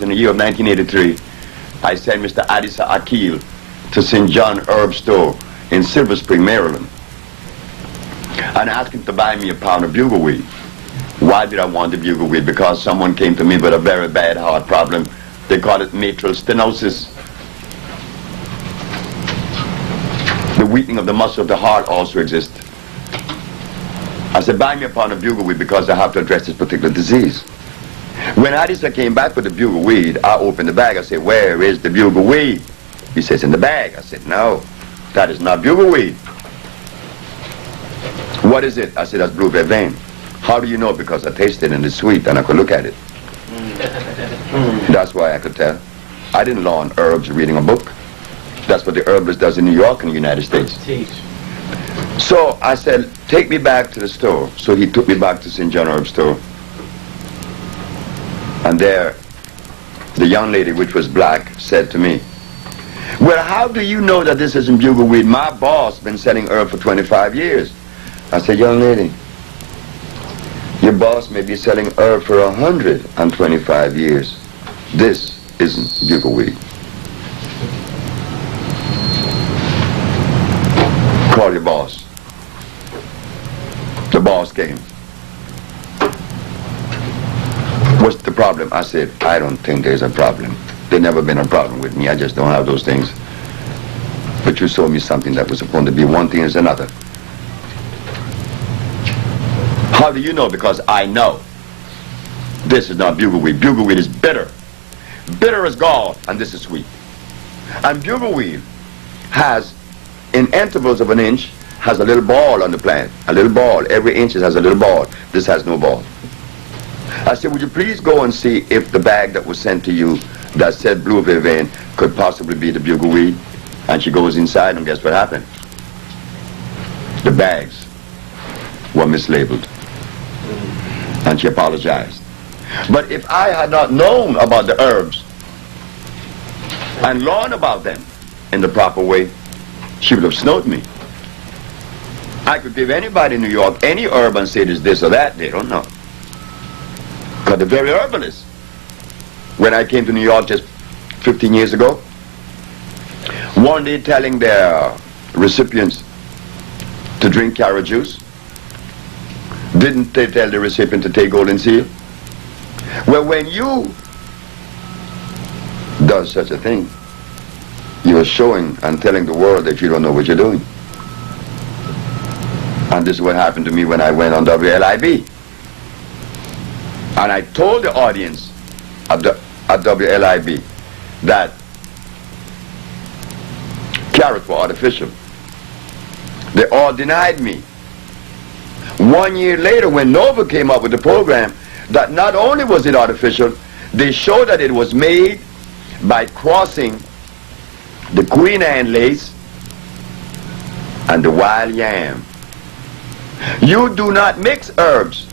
in the year of 1983, I sent Mr. Adisa Akil to St. John Herb Store in Silver Spring, Maryland, and asked him to buy me a pound of bugleweed. Why did I want the bugleweed? Because someone came to me with a very bad heart problem. They call it mitral stenosis. The weakening of the muscle of the heart also exists. I said, buy me a pound of bugleweed because I have to address this particular disease. When Adisa came back with the bugleweed, I opened the bag. I said, where is the bugleweed? He says, in the bag. I said, no, that is not bugleweed. What is it? I said, that's blue vervain. How do you know? Because I tasted it and it's sweet and I could look at it. That's why I could tell. I didn't learn herbs reading a book. That's what the herbalist does in New York and the United States. So I said, take me back to the store. So he took me back to St. John Herb Store. And there, the young lady, which was black, said to me, well, how do you know that this isn't bugleweed? My boss been selling herb for 25 years. I said, young lady, your boss may be selling herb for 125 years. This isn't bugleweed. Call your boss. The boss came. What's the problem? I said, I don't think there's a problem. There's never been a problem with me. I just don't have those things. But you sold me something that was supposed to be one thing is another. How do you know? Because I know. This is not bugleweed. Bugleweed is bitter. Bitter as gall, and this is sweet. And bugleweed has, in intervals of an inch, has a little ball on the plant. A little ball. Every inch it has a little ball. This has no ball. I said, would you please go and see if the bag that was sent to you that said blue vervain could possibly be the bugleweed? And she goes inside, and guess what happened? The bags were mislabeled. And she apologized. But if I had not known about the herbs and learned about them in the proper way, she would have snowed me. I could give anybody in New York any herb and say it is this or that. They don't know. Because the very herbalists, when I came to New York just 15 years ago, one day telling their recipients to drink carrot juice, didn't they tell the recipient to take golden seal? Well, when you does such a thing, you are showing and telling the world that you don't know what you're doing. And this is what happened to me when I went on WLIB. And I told the audience at WLIB that carrots were artificial. They all denied me. 1 year later, when Nova came up with the program, that not only was it artificial, they showed that it was made by crossing the Queen Anne lace and the wild yam. You do not mix herbs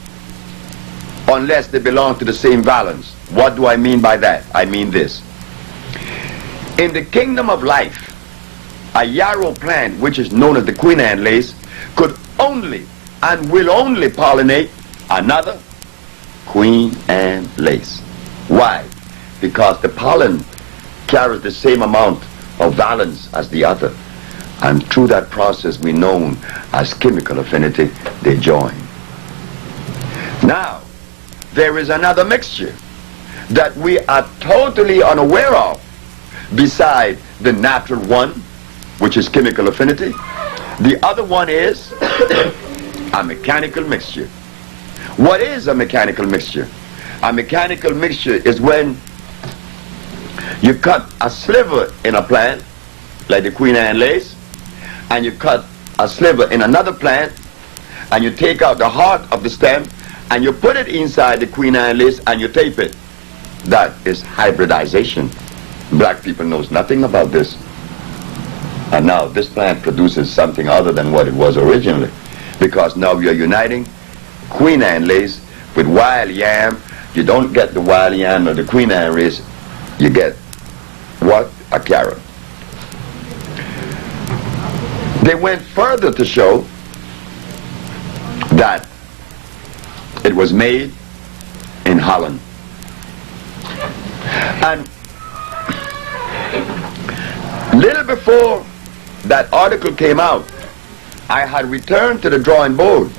unless they belong to the same valence. What do I mean by that? I mean this. In the kingdom of life, a yarrow plant, which is known as the Queen Anne lace, could only and will only pollinate another Queen Anne lace. Why? Because the pollen carries the same amount of valence as the other. And through that process we known as chemical affinity, they join. Now, there is another mixture that we are totally unaware of beside the natural one, which is chemical affinity. The other one is a mechanical mixture. What is a mechanical mixture? A mechanical mixture is when you cut a sliver in a plant, like the Queen Anne lace, and you cut a sliver in another plant, and you take out the heart of the stem, and you put it inside the Queen Anne lace, and you tape it. That is hybridization. Black people knows nothing about this. And now this plant produces something other than what it was originally. Because now we are uniting Queen Anne lace with wild yam. You don't get the wild yam or the Queen Anne lace. You get what? A carrot. They went further to show that it was made in Holland. And little before that article came out, I had returned to the drawing board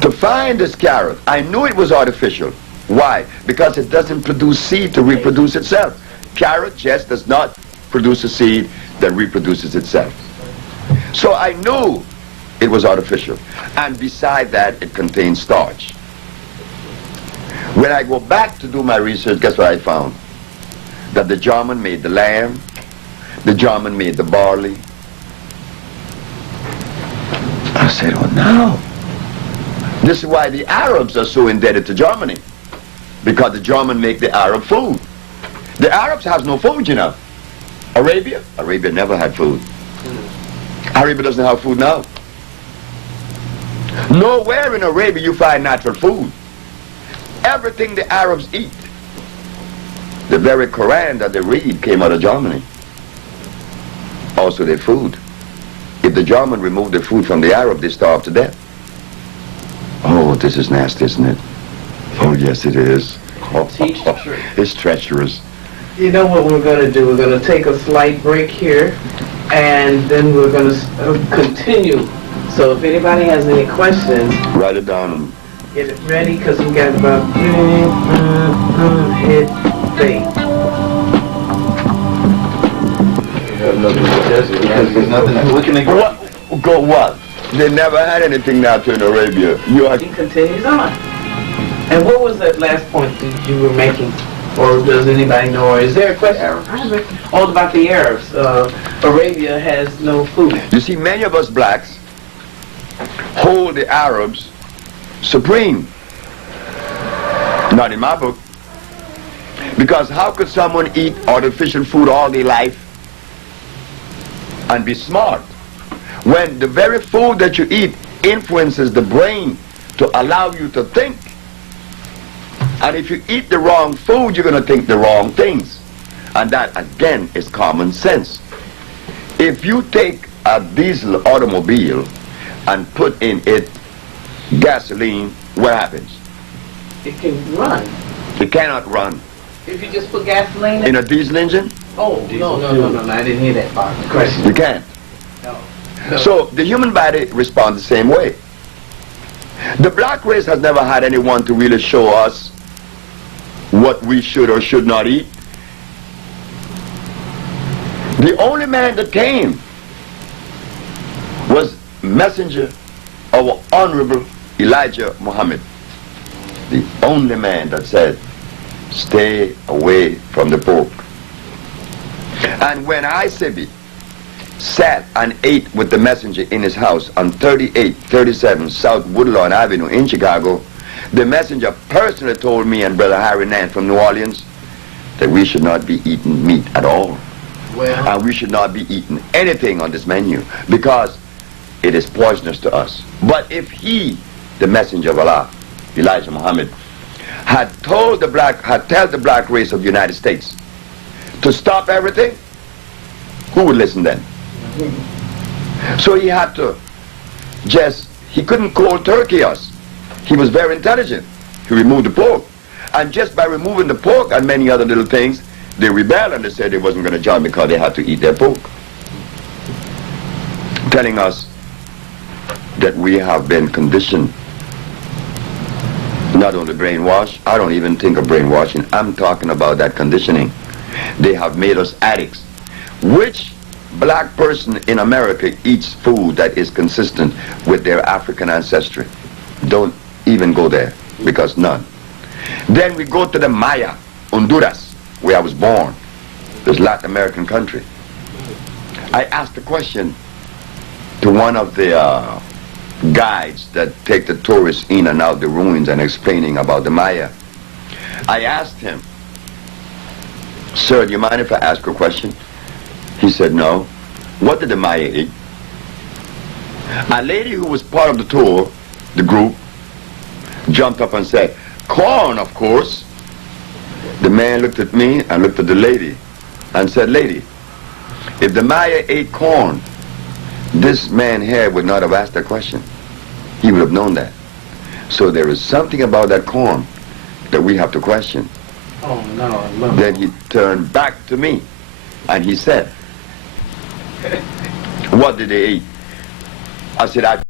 to find this carrot. I knew it was artificial. Why? Because it doesn't produce seed to reproduce itself. Carrot just does not produce a seed that reproduces itself. So I knew it was artificial. And beside that, it contains starch. When I go back to do my research, guess what I found? That the German made the lamb, the German made the barley. I said, oh no. This is why the Arabs are so indebted to Germany. Because the German make the Arab food. The Arabs has no food, you know. Arabia never had food. Arabia doesn't have food now. Nowhere in Arabia you find natural food. Everything the Arabs eat, the very Quran that they read came out of Germany. Also their food. If the German removed the food from the Arab, they starve to death. Oh, this is nasty, isn't it? Oh, yes, it is. It's treacherous. You know what we're going to do? We're going to take a slight break here, and then we're going to continue. So if anybody has any questions, write it down. Get it ready, because we got about hit bait. There's nothing. We can make what? Go what? They never had anything now in Arabia. He continues on. And what was that last point that you were making? Or does anybody know? Or is there a question? All about the Arabs. Arabia has no food. You see, many of us blacks hold the Arabs supreme. Not in my book. Because how could someone eat artificial food all their life and be smart when the very food that you eat influences the brain to allow you to think? And if you eat the wrong food, you're going to think the wrong things. And that, again, is common sense. If you take a diesel automobile and put in it gasoline, what happens? It can run. It cannot run. If you just put gasoline in a diesel engine? Oh, no, I didn't hear that part. Question. You can't. No. So the human body responds the same way. The black race has never had anyone to really show us what we should or should not eat. The only man that came was messenger of Honorable Elijah Muhammad. The only man that said, stay away from the pork. And when I, Sebi, sat and ate with the messenger in his house on 3837 South Woodlawn Avenue in Chicago, the messenger personally told me and Brother Harry Nance from New Orleans that we should not be eating meat at all. Well, and we should not be eating anything on this menu because it is poisonous to us. But if he, the messenger of Allah, Elijah Muhammad, had told the black race of the United States to stop everything, who would listen then? So he had to he couldn't cold turkey us. He was very intelligent. He removed the pork. And just by removing the pork and many other little things, they rebelled and they said they wasn't going to join because they had to eat their pork. Telling us that we have been conditioned, not only brainwashed. I don't even think of brainwashing. I'm talking about that conditioning. They have made us addicts. Which black person in America eats food that is consistent with their African ancestry? Don't even go there, because none. Then we go to the Maya, Honduras, where I was born, this Latin American country. I asked a question to one of the guides that take the tourists in and out the ruins and explaining about the Maya. I asked him, sir, do you mind if I ask a question? He said, no. What did the Maya eat? A lady who was part of the tour, the group, jumped up and said, corn, of course. The man looked at me and looked at the lady and said, lady, if the Maya ate corn, this man here would not have asked that question. He would have known that. So there is something about that corn that we have to question. Oh, no. I love Then he turned back to me and he said, what did they eat? I said, I